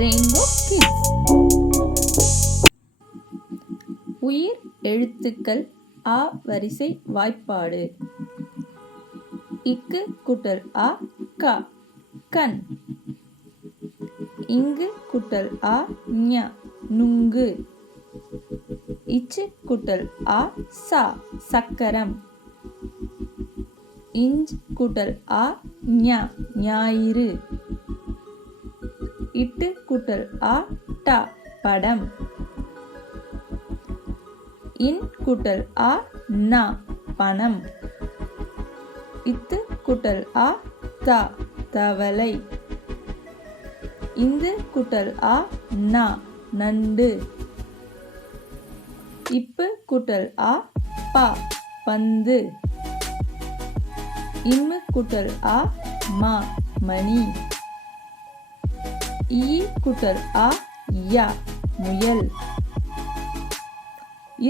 Rainbow kids. உயிர் எழுத்துக்கள் ஆ வரிசை வாய்ப்பாடு. இக்கு கூட்டல் ஆ க கண். இங்கு கூட்டல் ஆ ஞ நுங்கு. இச்சு கூட்டல் ஆ சா சக்கரம். இஞ்ச் கூட்டல் ஆ ஞ ஞாயிறு. இட்டு கூட்டல் ஆ ட படம். இன் கூட்டல் ஆ ந பணம். இத்து கூட்டல் ஆ த தவளை. இந்து கூட்டல் ஆ ந நண்டு. இப்பு கூட்டல் ஆ ப பந்து. இம்மு கூட்டல் ஆ ம மணி. ஈ கூட்டல் ஆ ய முயல்.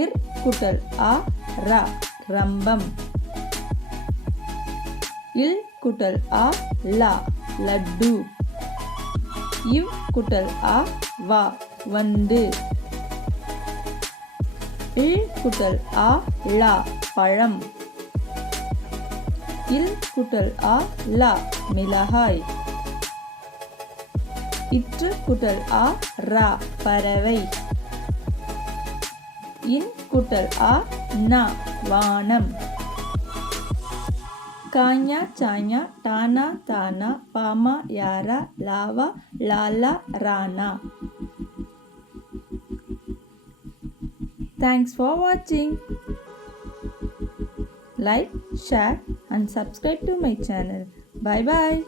இர் கூட்டல் ஆ ர ரம்பம். இல் கூட்டல் ஆ ல லட்டு. இவ் கூட்டல் ஆ வ வண்டு. இல் கூட்டல் ஆ ள பழம். இல் கூட்டல் ஆ ல மிளகாய். இற்று கூட்டல் ஆ ர பறவை. இன் கூட்டல் ஆ ந வானம். காஞா சாஞா டானா தானா பாமா யாரா lava Lala Rana. Thanks for watching. Like, share and subscribe to my channel. Bye bye.